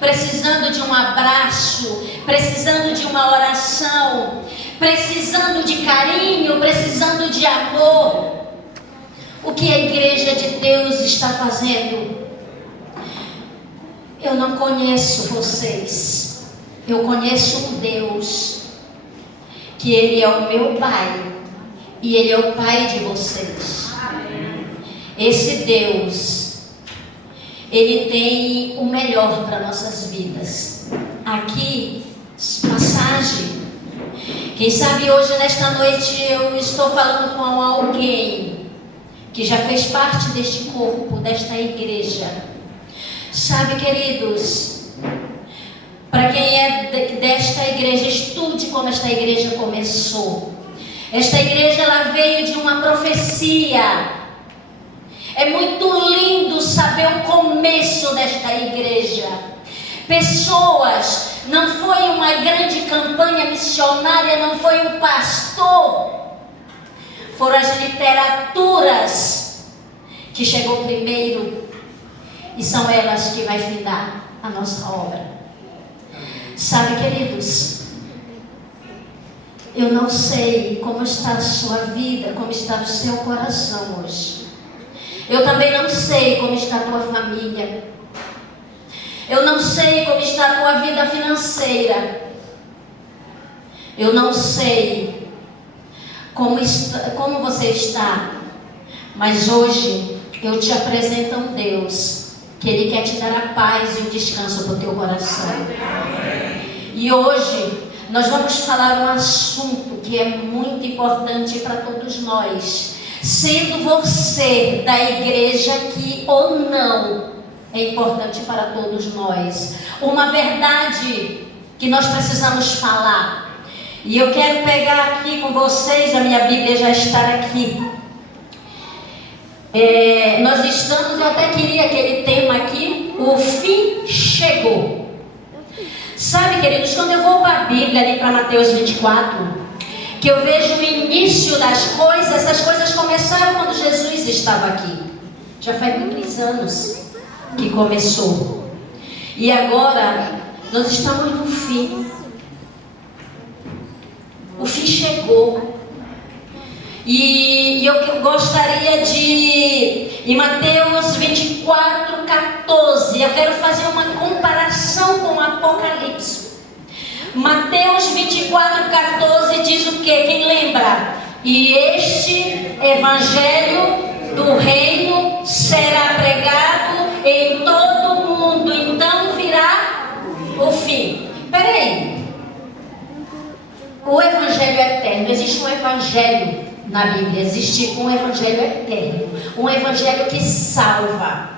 precisando de um abraço, precisando de uma oração, precisando de carinho, precisando de amor. O que a igreja de Deus está fazendo? Eu não conheço vocês, eu conheço um Deus, que Ele é o meu Pai, e Ele é o Pai de vocês. Esse Deus, Ele tem o melhor para nossas vidas. Aqui, passagem. Quem sabe hoje, nesta noite, eu estou falando com alguém que já fez parte deste corpo, desta igreja. Sabe, queridos, para quem é desta igreja, estude como esta igreja começou. Esta igreja, ela veio de uma profecia. É muito lindo saber o começo desta igreja. Pessoas, não foi uma grande campanha missionária, não foi um pastor. Foram as literaturas que chegou primeiro. E são elas que vai findar a nossa obra. Sabe, queridos, eu não sei como está a sua vida, como está o seu coração hoje. Eu também não sei como está a tua família. Eu não sei como está a tua vida financeira. Eu não sei como você está. Mas hoje eu te apresento a um Deus que Ele quer te dar a paz e o descanso para o teu coração. E hoje nós vamos falar um assunto que é muito importante para todos nós. Sendo você da igreja aqui ou não, é importante para todos nós. Uma verdade que nós precisamos falar. E eu quero pegar aqui com vocês, a minha Bíblia já está aqui. Nós estamos, eu até queria aquele tema aqui, o fim chegou. Sabe, queridos, quando eu vou para a Bíblia, ali para Mateus 24, que eu vejo o início das coisas, essas coisas começaram quando Jesus estava aqui. Já faz muitos anos que começou. E agora, nós estamos no fim. O fim chegou. E eu gostaria de, em Mateus 24, 14, eu quero fazer uma comparação com o Apocalipse. Mateus 24, 14 diz o que? Quem lembra? E este evangelho do reino será pregado em todo o mundo, então virá o fim. Peraí. O evangelho é eterno, existe um evangelho na Bíblia, existe um evangelho eterno, um evangelho que salva.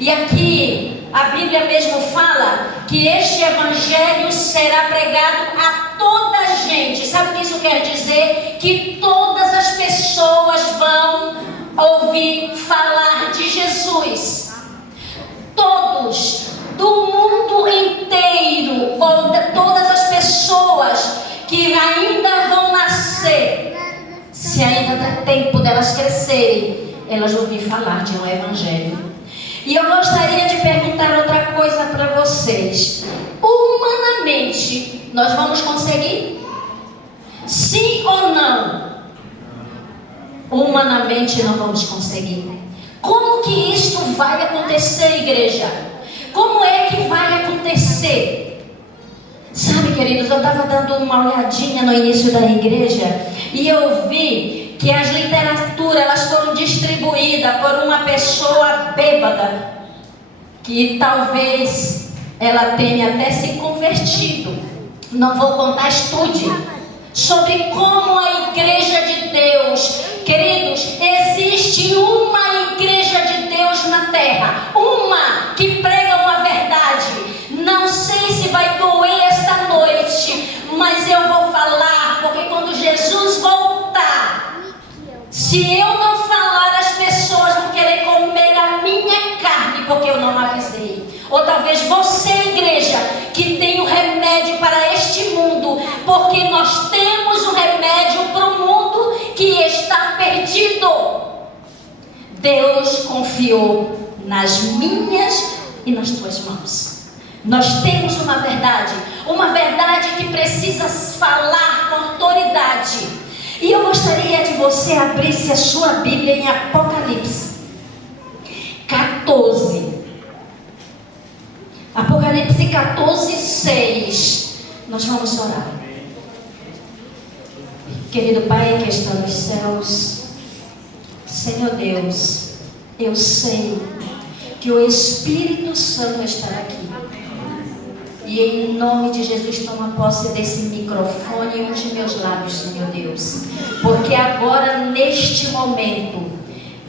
E aqui a Bíblia mesmo fala que este evangelho será pregado a toda a gente. Sabe o que isso quer dizer? Que todas as pessoas vão ouvir falar de Jesus. Todos, do mundo inteiro, ou de todas as pessoas que ainda vão nascer, se ainda dá tempo delas crescerem, elas vão ouvir falar de um evangelho. E eu gostaria de perguntar outra coisa para vocês. Humanamente, nós vamos conseguir? Sim ou não? Humanamente não vamos conseguir. Como que isto vai acontecer, igreja? Como é que vai acontecer? Sabe, queridos, eu estava dando uma olhadinha no início da igreja e eu vi que as literaturas, elas foram distribuídas por uma pessoa bêbada, que talvez ela tenha até se convertido. Não vou contar, estude sobre como a igreja de Deus, queridos, existe uma igreja de Deus na terra, uma que prega uma verdade. Não sei se vai doer esta noite, mas eu vou falar, porque quando Jesus voltar, se eu não falar, as pessoas vão querer comer a minha carne, porque eu não avisei. Ou talvez você, igreja, que tem o remédio para este mundo, porque nós temos um remédio para o mundo que está perdido. Deus confiou nas minhas e nas tuas mãos. Nós temos uma verdade que precisa falar com autoridade. E eu gostaria de você abrisse a sua Bíblia em Apocalipse 14. Apocalipse 14, 6. Nós vamos orar. Querido Pai que está nos céus, Senhor Deus, eu sei que o Espírito Santo está aqui. E em nome de Jesus, toma posse desse microfone e unge meus lábios, Senhor Deus. Porque agora, neste momento,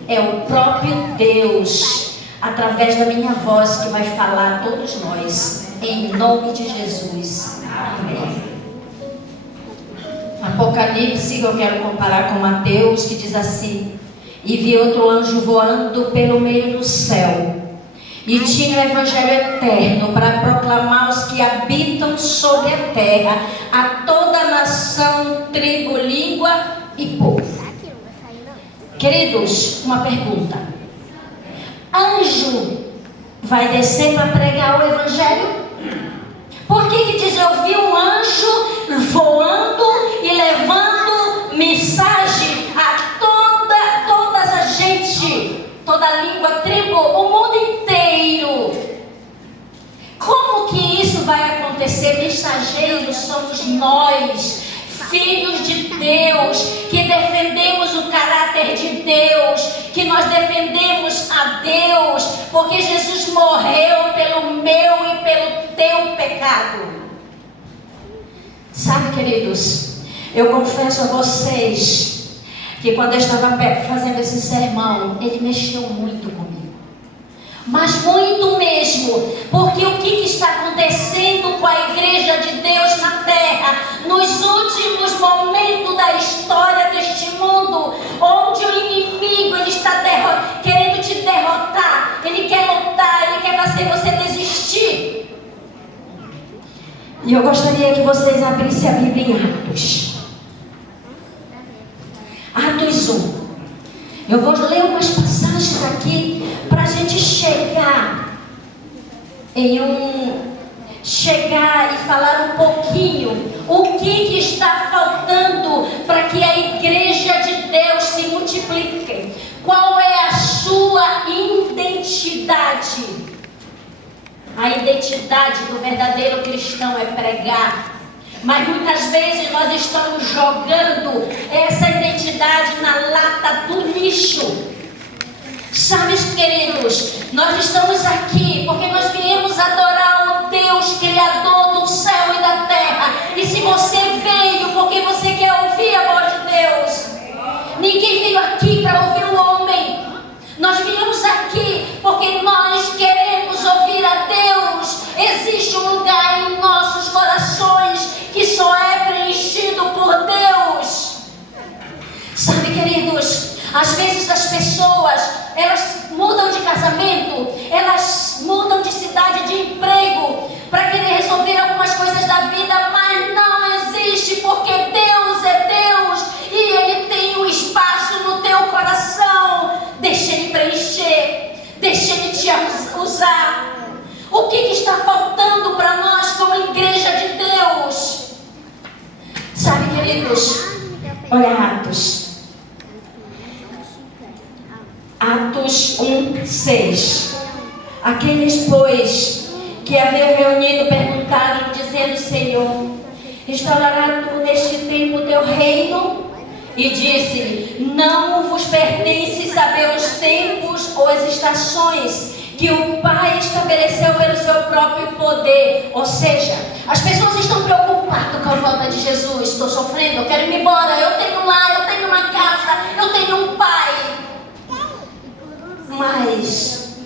é o próprio Deus, através da minha voz, que vai falar a todos nós. Em nome de Jesus. Amém. Apocalipse, eu quero comparar com Mateus, que diz assim: e vi outro anjo voando pelo meio do céu, e tinha o evangelho eterno para proclamar aos que habitam sobre a terra, a toda nação, tribo, língua e povo. Queridos, uma pergunta: anjo vai descer para pregar o evangelho? Por que diz eu vi um anjo voando e levando mensagem a todas a gente, toda a língua, tribo, o mundo inteiro? Como que isso vai acontecer? Mensageiros somos nós, filhos de Deus, que defendemos o caráter de Deus, que nós defendemos a Deus, porque Jesus morreu pelo meu e pelo teu pecado. Sabe, queridos, eu confesso a vocês que quando eu estava fazendo esse sermão, ele mexeu muito comigo. Mas muito mesmo, porque o que está acontecendo com a igreja de Deus na terra, nos últimos momentos da história deste mundo, onde o inimigo ele está querendo te derrotar, ele quer lutar, ele quer fazer você desistir. E eu gostaria que vocês abrissem a Bíblia em Atos. Atos 1. Eu vou ler umas passagens aqui para a gente chegar e falar um pouquinho o que está faltando para que a igreja de Deus se multiplique. Qual é a sua identidade? A identidade do verdadeiro cristão é pregar. Mas muitas vezes nós estamos jogando essa identidade na lata do lixo. Sabe, queridos, nós estamos aqui porque nós viemos adorar o Deus Criador do céu e da terra. E se você veio porque você quer ouvir a voz de Deus, ninguém veio aqui para ouvir o homem. Nós viemos aqui porque nós queremos ouvir a Deus. Existe um lugar em nossos corações que só é preenchido por Deus. Sabe, queridos, às vezes as pessoas, elas mudam de casamento, elas mudam de cidade, de emprego, para querer resolver algumas coisas da vida, mas não existe, porque Deus é Deus e Ele tem um espaço no teu coração. Deixa Ele preencher, deixa Ele te usar. O que está faltando para nós como igreja de Deus? Sabe, queridos, olha Atos 1, 6. Aqueles, pois, que haviam reunido perguntaram, dizendo: Senhor, restaurará tu neste tempo o teu reino? E disse-lhe: não vos pertence saber os tempos ou as estações que o Pai estabeleceu pelo seu próprio poder. Ou seja, as pessoas estão preocupadas com a volta de Jesus. Estou sofrendo, eu quero ir embora, eu tenho lá, eu tenho uma casa, eu tenho um pai. Mas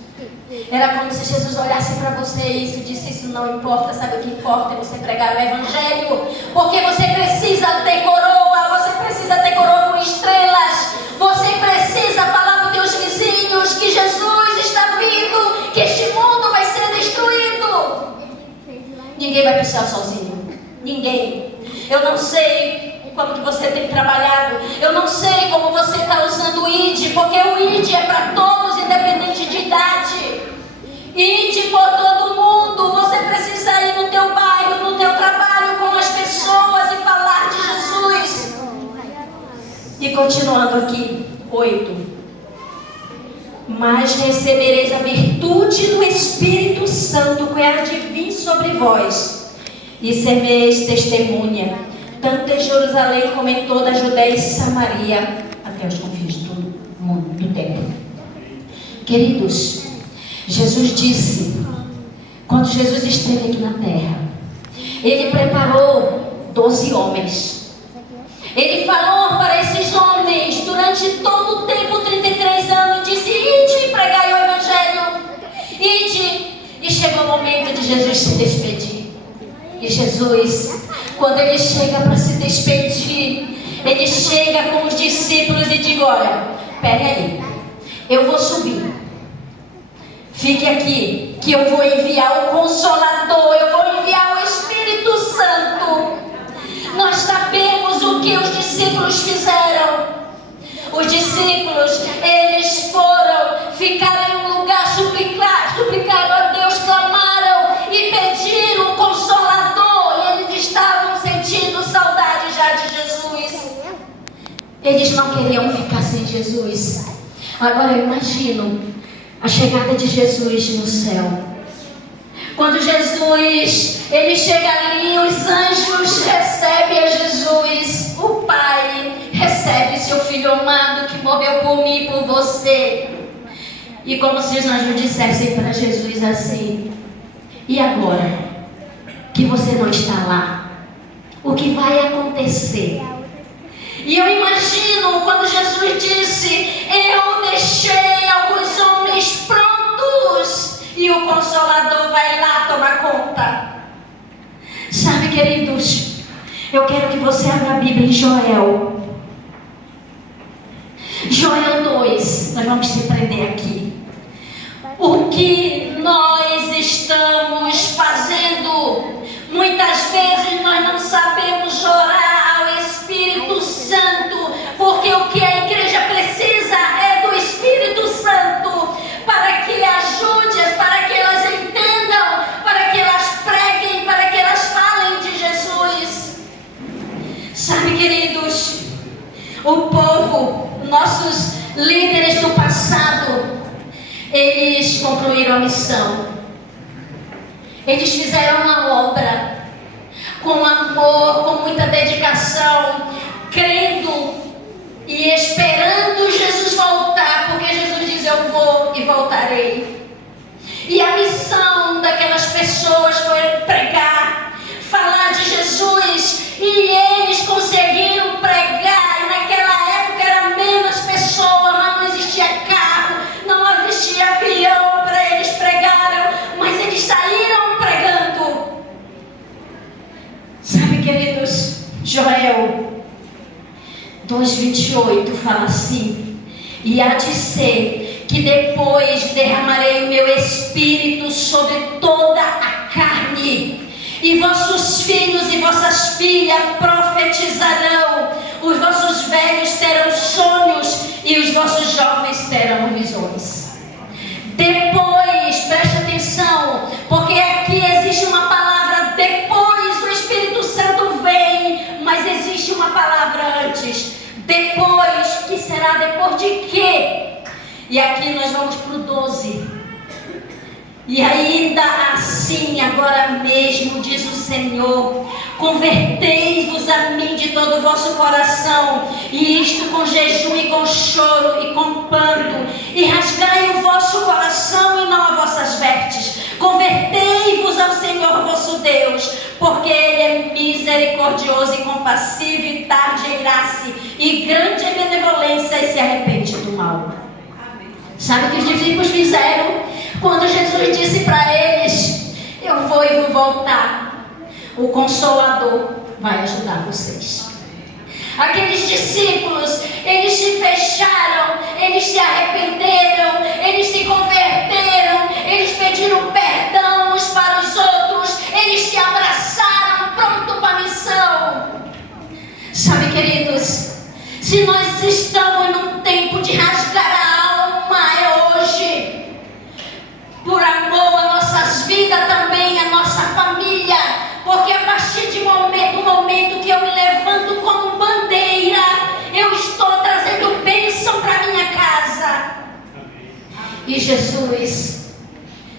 era como se Jesus olhasse para você e disse: isso não importa. Sabe o que importa? É você pregar o evangelho, porque você precisa ter coroa, você precisa ter coroa com estrelas, você precisa falar para os teus vizinhos que Jesus está vindo, que este mundo vai ser destruído. Ninguém vai precisar sozinho, ninguém. Eu não sei como que você tem trabalhado, eu não sei como você está usando o ID, porque o ID é para todos, independente de idade. ID por todo mundo. Você precisa continuando aqui, 8. Mas recebereis a virtude do Espírito Santo que há de vir sobre vós, e sereis testemunha, tanto em Jerusalém como em toda a Judeia e Samaria, até os confins do tempo. Queridos, Jesus disse, quando Jesus esteve aqui na terra, Ele preparou 12 homens. Ele falou para esses homens durante todo o tempo, 33 anos, disse: ide e pregai o Evangelho, ide. E chegou o momento de Jesus se despedir. E Jesus, quando Ele chega para se despedir, Ele chega com os discípulos e diz: olha, pera aí, eu vou subir, fique aqui, que eu vou enviar o Consolador, eu vou enviar o Espírito Santo. Nós sabemos o que os discípulos fizeram. Os discípulos, eles foram, ficaram em um lugar, suplicaram a Deus, clamaram e pediram o Consolador. E eles estavam sentindo saudade já de Jesus. Eles não queriam ficar sem Jesus. Agora eu imagino a chegada de Jesus no céu. Quando Jesus, Ele chega ali, os anjos recebem a Jesus. O Pai recebe seu Filho amado que morreu por mim e por você. E como se os anjos dissessem para Jesus assim: e agora que você não está lá, o que vai acontecer? E eu imagino quando Jesus disse: eu deixei alguns homens prontos e o Consolador vai lá tomar conta. Sabe, queridos, eu quero que você abra a Bíblia em Joel. Joel 2, nós vamos se prender aqui. O que nós estamos fazendo? Muitas vezes nós não sabemos orar ao Espírito Santo, porque o que a igreja precisa é do Espírito Santo, para que ajude-as, para que elas entendam, para que elas preguem, para que elas falem de Jesus. Sabe, queridos, o povo, nossos líderes do passado, eles concluíram a missão. Eles fizeram uma obra com amor, com muita dedicação, crendo e esperando Jesus voltar, porque Jesus diz: eu vou e voltarei. E a missão daquelas pessoas foi pregar, falar de Jesus, e eles conseguiram pregar. E naquela época era menos pessoas, mas não existia carro, não existia avião para eles pregaram, mas eles saíram pregando. Sabe, queridos, Joel 2:28 fala assim: e há de ser que depois derramarei o meu Espírito sobre toda a carne, e vossos filhos e vossas filhas profetizarão, os vossos velhos terão sonhos e os vossos jovens terão visões. Depois, preste atenção, porque aqui existe uma palavra depois, o Espírito Santo vem, mas existe uma palavra antes. Depois, que será depois de quê? E aqui nós vamos para o 12. E ainda assim, agora mesmo, diz o Senhor, convertei-vos a mim de todo o vosso coração, e isto com jejum e com choro e com pranto, e rasgai o vosso coração e não as vossas vestes. Convertei-vos ao Senhor vosso Deus, porque Ele é misericordioso e compassivo, e tarde em graça, e grande em benevolência, e se arrepende do mal. Sabe o que os discípulos fizeram? Quando Jesus disse para eles: eu vou e vou voltar, o Consolador vai ajudar vocês. Aqueles discípulos, eles se fecharam, eles se arrependeram, eles se converteram, eles pediram perdão uns para os outros, eles se abraçaram, pronto para a missão. Sabe, queridos, se nós estamos num tempo de rasgar a alma, é hoje. Por amor a nossas vidas também, a nossa família, porque a partir do momento que eu me levanto como bandeira, eu estou trazendo E Jesus,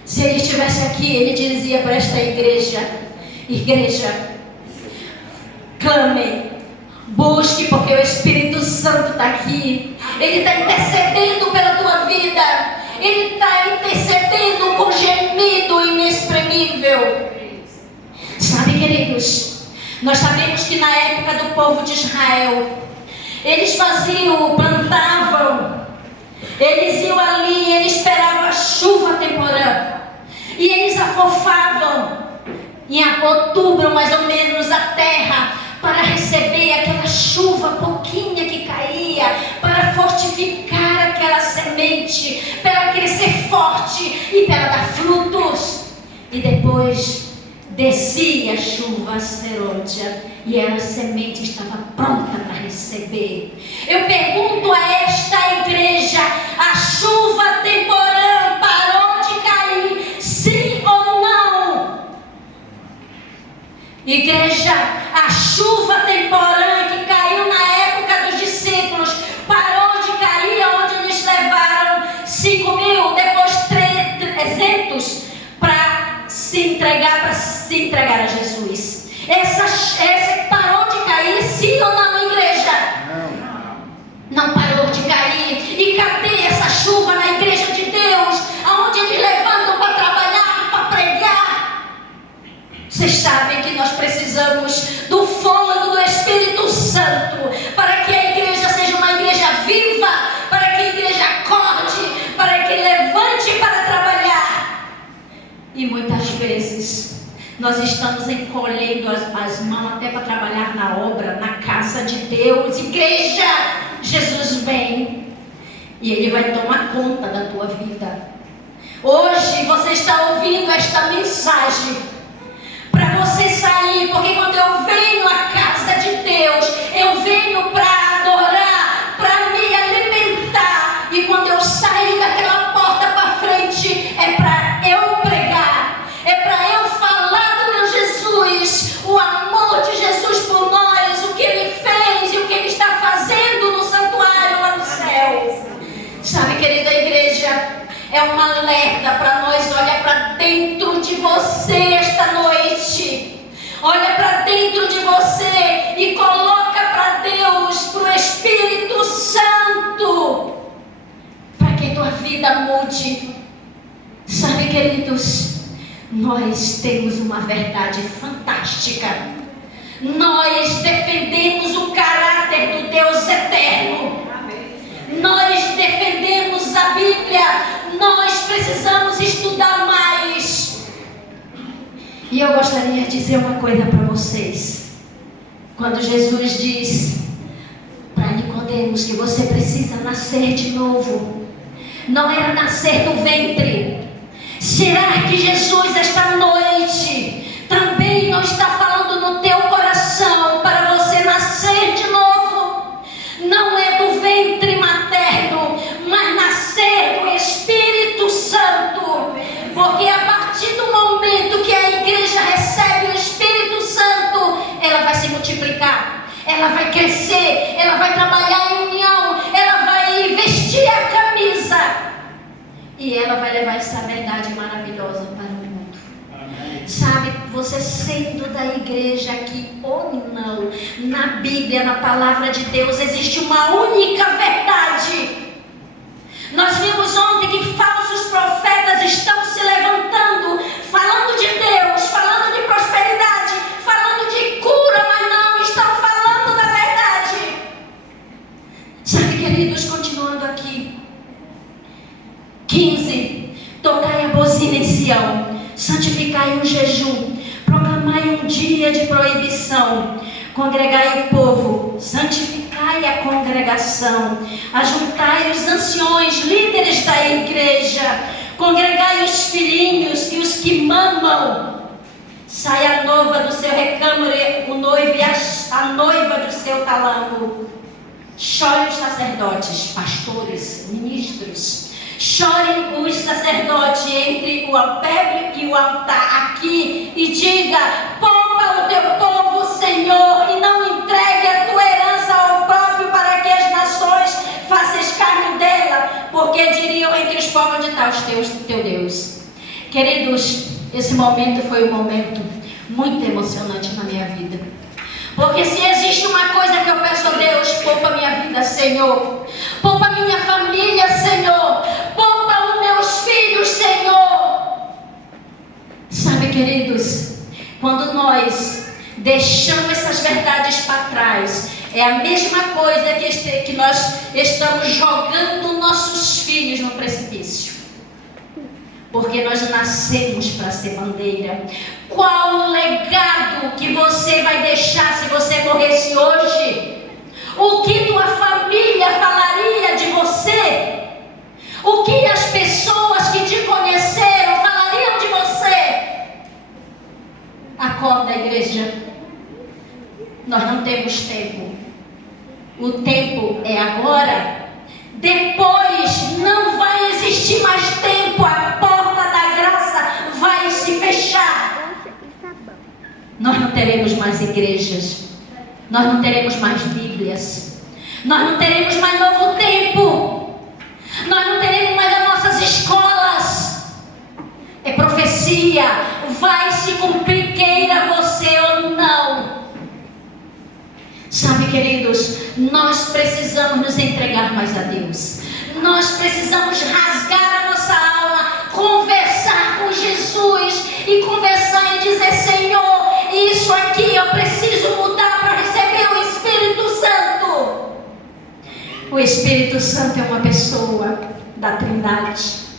se Ele estivesse aqui, Ele dizia para esta igreja: igreja, clame, busque, porque o Espírito Santo está aqui. Ele está intercedendo pela tua vida. Ele está intercedendo com gemido inexprimível. Sabe, queridos, nós sabemos que na época do povo de Israel, eles plantavam, eles iam ali, eles esperavam a chuva temporã, e eles afofavam em outubro mais ou menos a terra para receber aquela chuva pouquinha que caía, para fortificar aquela semente, para ela crescer forte e para ela dar frutos. E depois descia a chuva serôdia e a semente estava pronta para receber. Eu pergunto a esta igreja: a chuva temporã parou de cair, sim ou não? Igreja, a chuva temporã que caiu na época dos discípulos parou de cair, onde eles levaram 5.000, depois 300 para se entregar a Jesus. Essa parou de cair, sim ou não, igreja? Não parou de cair. E cadê essa chuva na igreja de Deus, aonde eles levantam para trabalhar, para pregar? Vocês sabem que nós precisamos do fôlego do Espírito Santo para que a igreja seja uma igreja viva, para que a igreja acorde, para que levante para trabalhar. E muitas vezes nós estamos encolhendo as mãos até para trabalhar na obra, na casa de Deus. Igreja, Jesus vem e Ele vai tomar conta da tua vida. Hoje você está ouvindo esta mensagem para você sair, porque quando eu venho à casa de Deus, eu venho para adorar, para me alimentar. E quando eu sair daquela porta para frente, é para eu pregar, é para eu falar do meu Jesus, o amor de Jesus por nós, o que Ele fez e o que Ele está fazendo no santuário lá no céu. Sabe, querida igreja, é um alerta para nós. Olha para dentro de você esta noite. Olha para dentro de você e coloca para Deus, para o Espírito Santo, para que tua vida mude. Sabe, queridos, nós temos uma verdade fantástica. Nós defendemos o caráter do Deus eterno. Nós defendemos a Bíblia. Nós precisamos estudar mais. E eu gostaria de dizer uma coisa para vocês. Quando Jesus diz para Nicodemos que você precisa nascer de novo, não era nascer do ventre. Será que Jesus esta noite também não está falando no teu coração para você nascer de novo? Não é do ventre materno, mas nascer do Espírito Santo. Porque a partir do momento que a igreja recebe o Espírito Santo, ela vai se multiplicar, ela vai crescer, ela vai trabalhar em união, ela vai vestir a camisa e ela vai levar essa verdade maravilhosa para o mundo. Sabe, você sendo da igreja aqui ou não, na Bíblia, na palavra de Deus, existe uma única verdade. Nós vimos ontem que falsos profetas estão se levantando, falando de Deus, falando de prosperidade, falando de cura, mas não estão falando da verdade. Sabe, queridos, continuando aqui. 15. Tocai a buzina em Sião, santificai um jejum, proclamai um dia de proibição, congregai o povo, santificai a congregação, ajuntai os anciões, líderes da igreja, congregai os filhinhos e os que mamam. Sai a noiva do seu recâmaro, o noivo e a noiva do seu talamo. Chorem os sacerdotes, pastores, ministros. Chorem os sacerdotes entre o alpendre e o altar aqui e diga: poupa o teu povo, Senhor, e não entregue a tua herança ao próprio, para que as nações façam escárnio dela, porque diriam entre os povo, onde está o teu Deus? Queridos, esse momento foi um momento muito emocionante na minha vida. Porque se existe uma coisa que eu peço a Deus, poupa minha vida, Senhor. Poupa minha família, Senhor. Poupa os meus filhos, Senhor. Sabe, queridos, quando nós deixamos essas verdades para trás, é a mesma coisa que nós estamos jogando nossos filhos no precipício. Porque nós nascemos para ser bandeira. Qual o legado que você vai deixar se você morresse hoje? O que tua família falaria de você? O que as pessoas que te conheceram falariam de você? Acorda, igreja. Nós não temos tempo. O tempo é agora. Depois não vai existir mais tempo. A porta da graça vai se fechar. Nós não teremos mais igrejas. Nós não teremos mais Bíblias. Nós não teremos mais novo tempo. Nós não teremos mais as nossas escolas. É profecia. Vai se cumprir, queira você ou não. Sabe, queridos, nós precisamos nos entregar mais a Deus. Nós precisamos rasgar a nossa alma, conversar com Jesus e conversar e dizer: Senhor, isso aqui eu preciso mudar para receber o Espírito Santo. O Espírito Santo é uma pessoa da Trindade.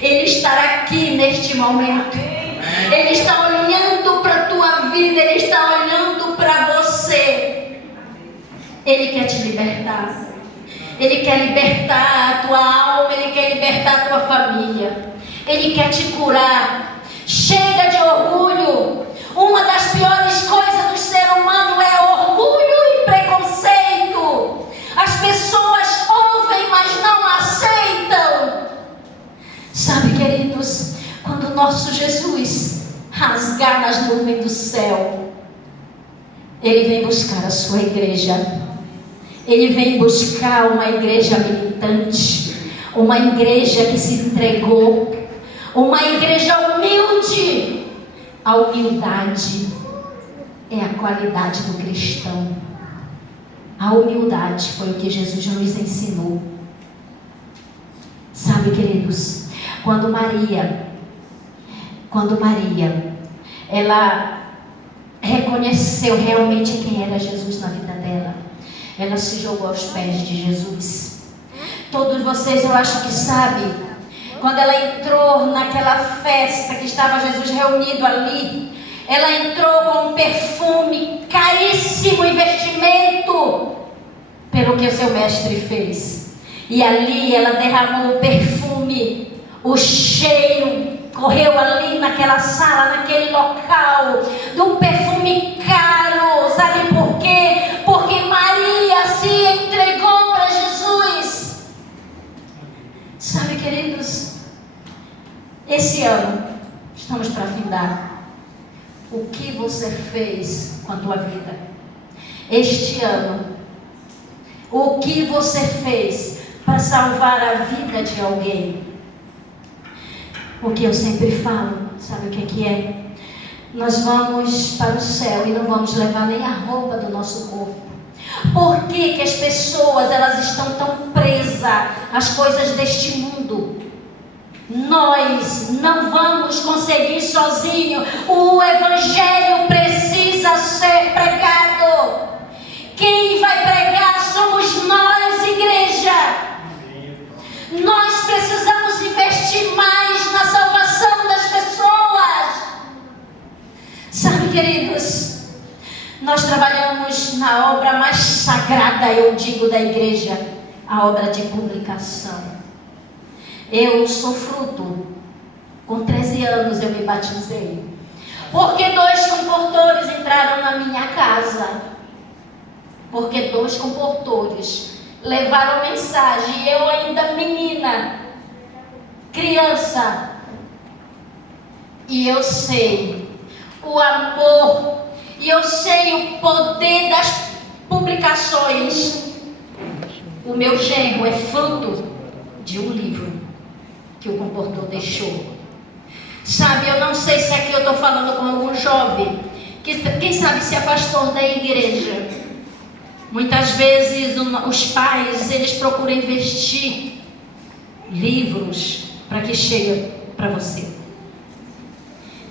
Ele está aqui neste momento. Ele está olhando para a tua vida. Ele está olhando para você. Ele quer te libertar. Ele quer libertar a tua alma. Ele quer libertar a tua família. Ele quer te curar. Chega de orgulho. Uma das piores coisas do ser humano é orgulho e preconceito. As pessoas ouvem, mas não aceitam. Sabe, queridos, quando o nosso Jesus rasgar nas nuvens do céu, Ele vem buscar a sua igreja. Ele vem buscar uma igreja militante, uma igreja que se entregou, uma igreja humilde. A humildade é a qualidade do cristão. A humildade foi o que Jesus nos ensinou. Sabe, queridos, quando Maria, ela reconheceu realmente quem era Jesus na vida dela, ela se jogou aos pés de Jesus. Todos vocês, eu acho que sabem, quando ela entrou naquela festa que estava Jesus reunido ali, ela entrou com um perfume caríssimo, investimento, pelo que o seu mestre fez. E ali ela derramou o perfume, o cheiro correu ali naquela sala, naquele local, de um perfume caro. Sabe por quê? Porque Maria se entregou para Jesus. Sabe, queridos, esse ano estamos para findar. O que você fez com a tua vida? Este ano, o que você fez para salvar a vida de alguém? Porque eu sempre falo, sabe o que é? Nós vamos para o céu e não vamos levar nem a roupa do nosso corpo. Por que as pessoas, elas estão tão presas às coisas deste mundo? Nós não vamos conseguir sozinho. O Evangelho precisa ser pregado. Quem vai pregar somos nós, igreja. Nós precisamos investir mais na salvação das pessoas. Sabe, queridos, nós trabalhamos na obra mais sagrada, eu digo, da igreja, a obra de publicação. Eu sou fruto. Com 13 anos eu me batizei. Porque 2 comportores entraram na minha casa. Porque 2 comportores levaram mensagem. E eu ainda menina, criança. E eu sei o amor. E eu sei o poder das publicações. O meu genro é fruto de um livro. que o comportou deixou. Sabe, eu não sei se aqui eu estou falando com algum jovem que, quem sabe, se afastou da igreja. Muitas vezes os pais, eles procuram investir livros para que chegue para você.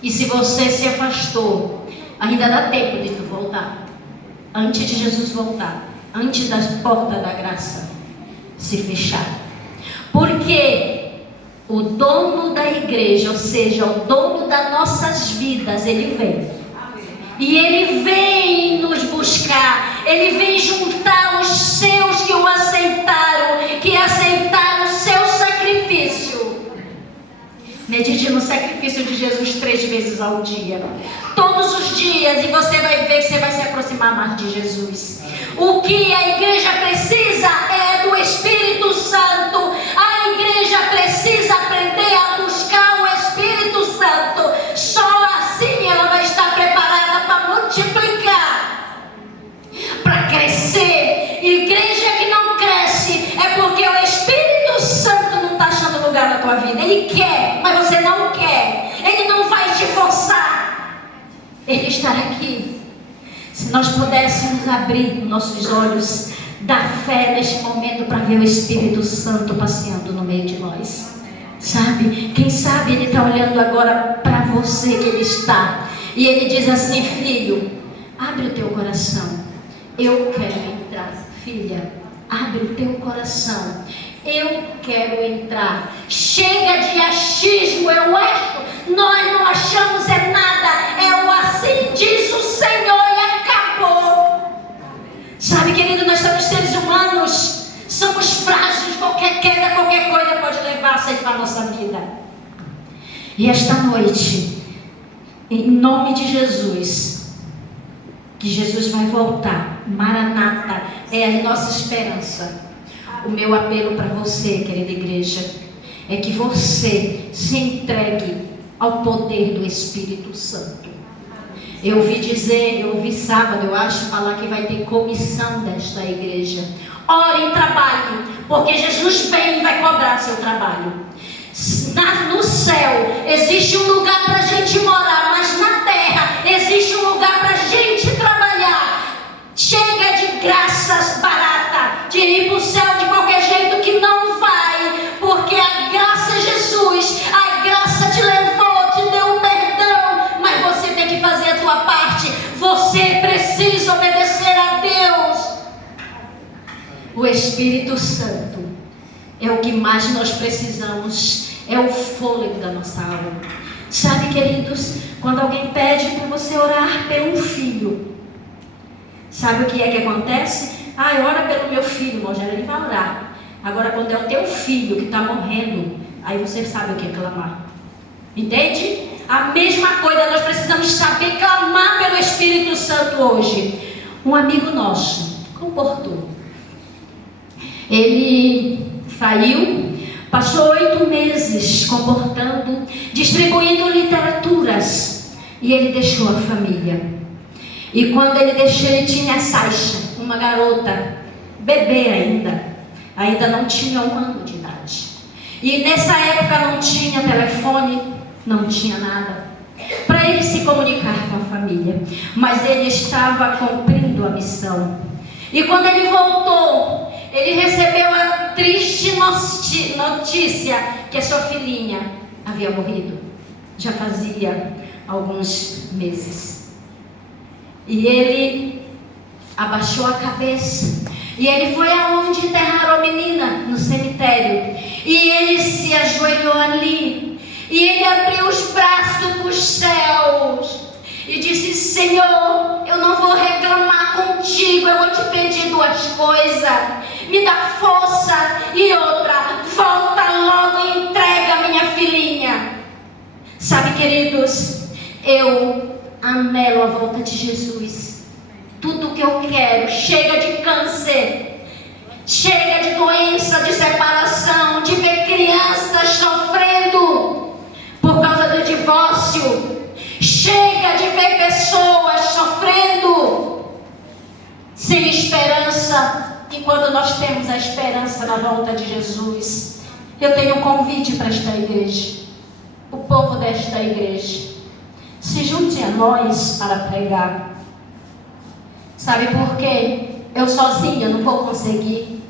E se você se afastou, ainda dá tempo de tu voltar. Antes de Jesus voltar, antes das portas da graça se fechar. Porque o dono da igreja, ou seja, o dono das nossas vidas, ele vem. E ele vem nos buscar. Ele vem juntar os seus que o aceitaram, que aceitaram o seu sacrifício. Medite no sacrifício de Jesus 3 vezes ao dia. Todos os dias, e você vai ver que você vai se aproximar mais de Jesus. O que a igreja precisa é do Espírito Santo. A igreja precisa aprender a buscar o Espírito Santo. Só assim ela vai estar preparada para multiplicar, para crescer. Igreja que não cresce é porque o Espírito Santo não está achando lugar na tua vida. Ele quer, mas você não quer. Ele não vai te forçar. Ele está aqui. Se nós pudéssemos abrir nossos olhos da fé neste momento para ver o Espírito Santo passeando no meio de nós. Sabe? Quem sabe Ele está olhando agora para você que Ele está. E Ele diz assim: filho, abre o teu coração. Eu quero entrar. Filha, abre o teu coração. Eu quero entrar. Chega de achismo, eu acho. Nós não achamos é nada. É o assim diz o Senhor e acabou. Sabe, querido, nós somos seres humanos. Somos frágeis. Qualquer queda, qualquer coisa pode levar a ceifar a nossa vida. E esta noite, em nome de Jesus, que Jesus vai voltar. Maranata é a nossa esperança. O meu apelo para você, querida igreja, é que você se entregue ao poder do Espírito Santo. Eu ouvi sábado, eu acho, falar que vai ter comissão desta igreja. Ore e trabalhe, porque Jesus vem e vai cobrar seu trabalho. No céu existe um lugar para a gente morar, mas na terra existe um lugar para a gente trabalhar. Chega de graças baratas, de ir para o céu de qualquer jeito, que não vai, porque a graça é Jesus, a graça te levou, te deu um perdão, mas você tem que fazer a tua parte. Você precisa obedecer a Deus. O Espírito Santo é o que mais nós precisamos, é o fôlego da nossa alma. Sabe, queridos, quando alguém pede para você orar pelo um filho, sabe o que é que acontece? Ora pelo meu filho, Rogério, ele vai orar. Agora, quando é o teu filho que está morrendo, aí você sabe o que é clamar. Entende? A mesma coisa, nós precisamos saber clamar pelo Espírito Santo hoje. Um amigo nosso comportou. Ele saiu, passou 8 meses comportando, distribuindo literaturas, e ele deixou a família. E quando ele deixou, ele tinha a Sasha, uma garota, bebê ainda não tinha 1 ano de idade. E nessa época não tinha telefone, não tinha nada para ele se comunicar com a família, mas ele estava cumprindo a missão. E quando ele voltou, ele recebeu a triste notícia que a sua filhinha havia morrido. Já fazia alguns meses. E ele abaixou a cabeça. E ele foi aonde enterraram a menina, no cemitério. E ele se ajoelhou ali. E ele abriu os braços para os céus. E disse: Senhor, eu não vou reclamar contigo. Eu vou te pedir 2 coisas. Me dá força. E outra, volta logo e entrega a minha filhinha. Sabe, queridos, eu anelo a volta de Jesus. Tudo que eu quero, chega de câncer, chega de doença, de separação, de ver crianças sofrendo por causa do divórcio. Chega de ver pessoas sofrendo sem esperança, enquanto nós temos a esperança na volta de Jesus. Eu tenho um convite para esta igreja, o povo desta igreja. Se junte a nós para pregar. Sabe por quê? Eu sozinha não vou conseguir.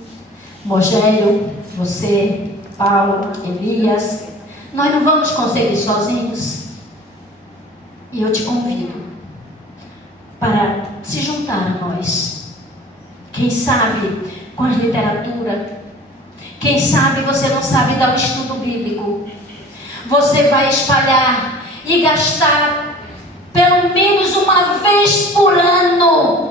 Rogério, você, Paulo, Elias, nós não vamos conseguir sozinhos. E eu te convido para se juntar a nós. Quem sabe com a literatura, quem sabe você não sabe dar o estudo bíblico. Você vai espalhar e gastar pelo menos uma vez por ano.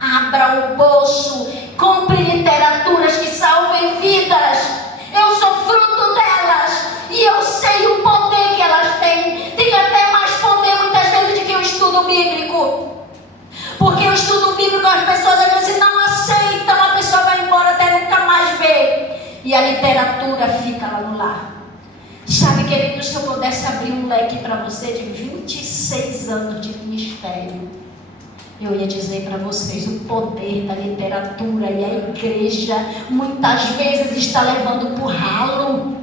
Abra o bolso, compre literaturas que salvem vidas. Eu sou fruto delas e eu sei o poder que elas têm. Tem até mais poder muitas vezes do que o estudo bíblico. Porque o estudo bíblico as pessoas às vezes não aceitam, a pessoa vai embora até nunca mais ver. E a literatura fica lá no lar. Sabe, queridos, se eu pudesse abrir um leque para você de 26 anos de ministério, eu ia dizer para vocês o poder da literatura, e a igreja muitas vezes está levando por ralo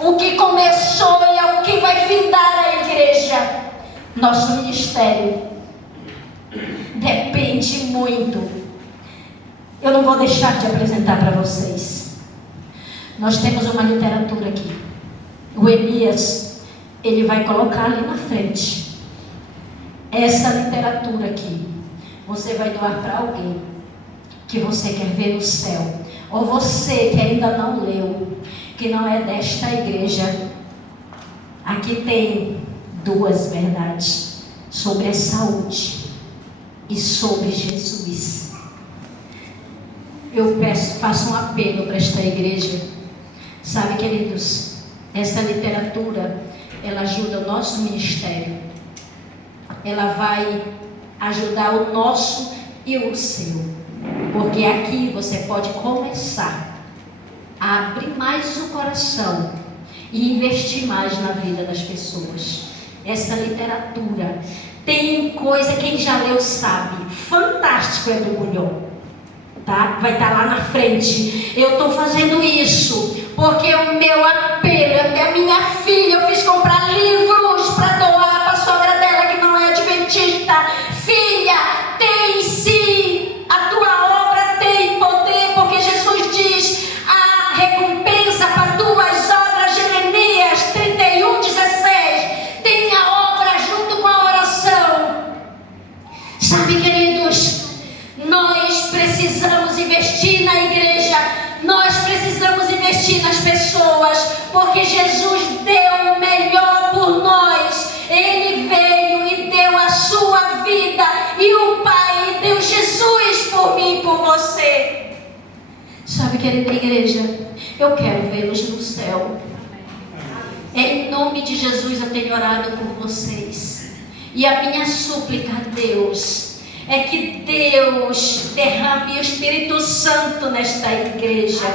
o que começou e é o que vai findar a igreja. Nosso ministério depende muito. Eu não vou deixar de apresentar para vocês. Nós temos uma literatura aqui. O Elias, ele vai colocar ali na frente. Essa literatura aqui, você vai doar para alguém que você quer ver no céu. Ou você que ainda não leu, que não é desta igreja. Aqui tem duas verdades sobre a saúde e sobre Jesus. Eu faço um apelo para esta igreja. Sabe, queridos, essa literatura, ela ajuda o nosso ministério. Ela vai ajudar o nosso e o seu. Porque aqui você pode começar a abrir mais o coração e investir mais na vida das pessoas. Essa literatura tem coisa, quem já leu sabe, fantástico é do Bulhão. Tá? Vai estar lá na frente. Eu estou fazendo isso porque o meu apelo, a minha filha, eu fiz comprar livros para doar para a sogra dela que não é adventista. Filha, tem sim, a tua obra tem poder, porque Jesus diz a recompensa para tuas obras, Jeremias 31:16. Tem a obra junto com a oração. Sabe, queridos, nós precisamos investir na igreja, nós precisamos investir nas pessoas, porque Jesus deu o melhor por nós. Ele veio e deu a sua vida, e o Pai deu Jesus por mim e por você. Sabe, querida igreja, eu quero vê-los no céu. Em nome de Jesus eu tenho orado por vocês, e a minha súplica a Deus é que Deus derrame o Espírito Santo nesta igreja,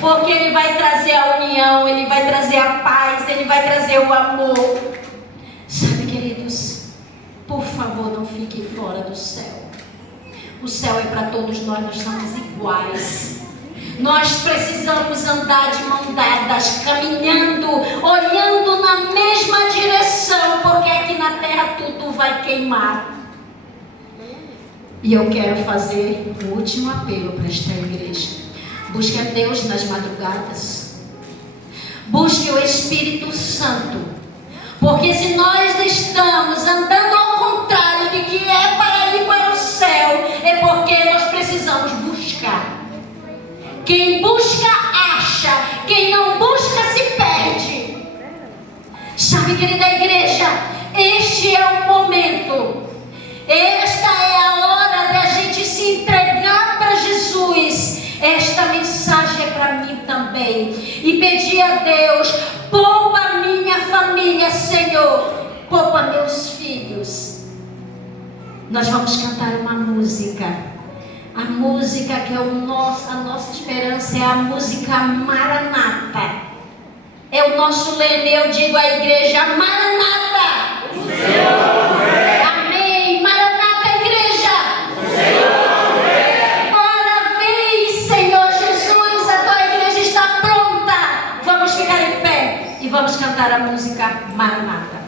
porque Ele vai trazer a união, Ele vai trazer a paz, Ele vai trazer o amor. Sabe, queridos, por favor, não fiquem fora do céu. O céu é para todos nós, nós somos iguais. Nós precisamos andar de mão dadas, caminhando, olhando na mesma direção, porque aqui na terra tudo vai queimar. E eu quero fazer o último apelo para esta igreja. Busque a Deus nas madrugadas. Busque o Espírito Santo. Porque se nós estamos andando ao contrário de que é para ir para o céu, é porque nós precisamos buscar. Quem busca, acha. Quem não busca, se perde. Sabe, querida igreja, este é o momento. Esta é a hora da gente se entregar para Jesus. Esta mensagem é para mim também. E pedir a Deus: poupa minha família, Senhor. Poupa meus filhos. Nós vamos cantar uma música. A música que é a nossa esperança é a música Maranata. É o nosso lema. Eu digo à igreja: Maranata. O Senhor é. Amém. Maranata, igreja. O Senhor é. Ora, vem, Senhor Jesus. A tua igreja está pronta. Vamos ficar vamos cantar a música Maranata.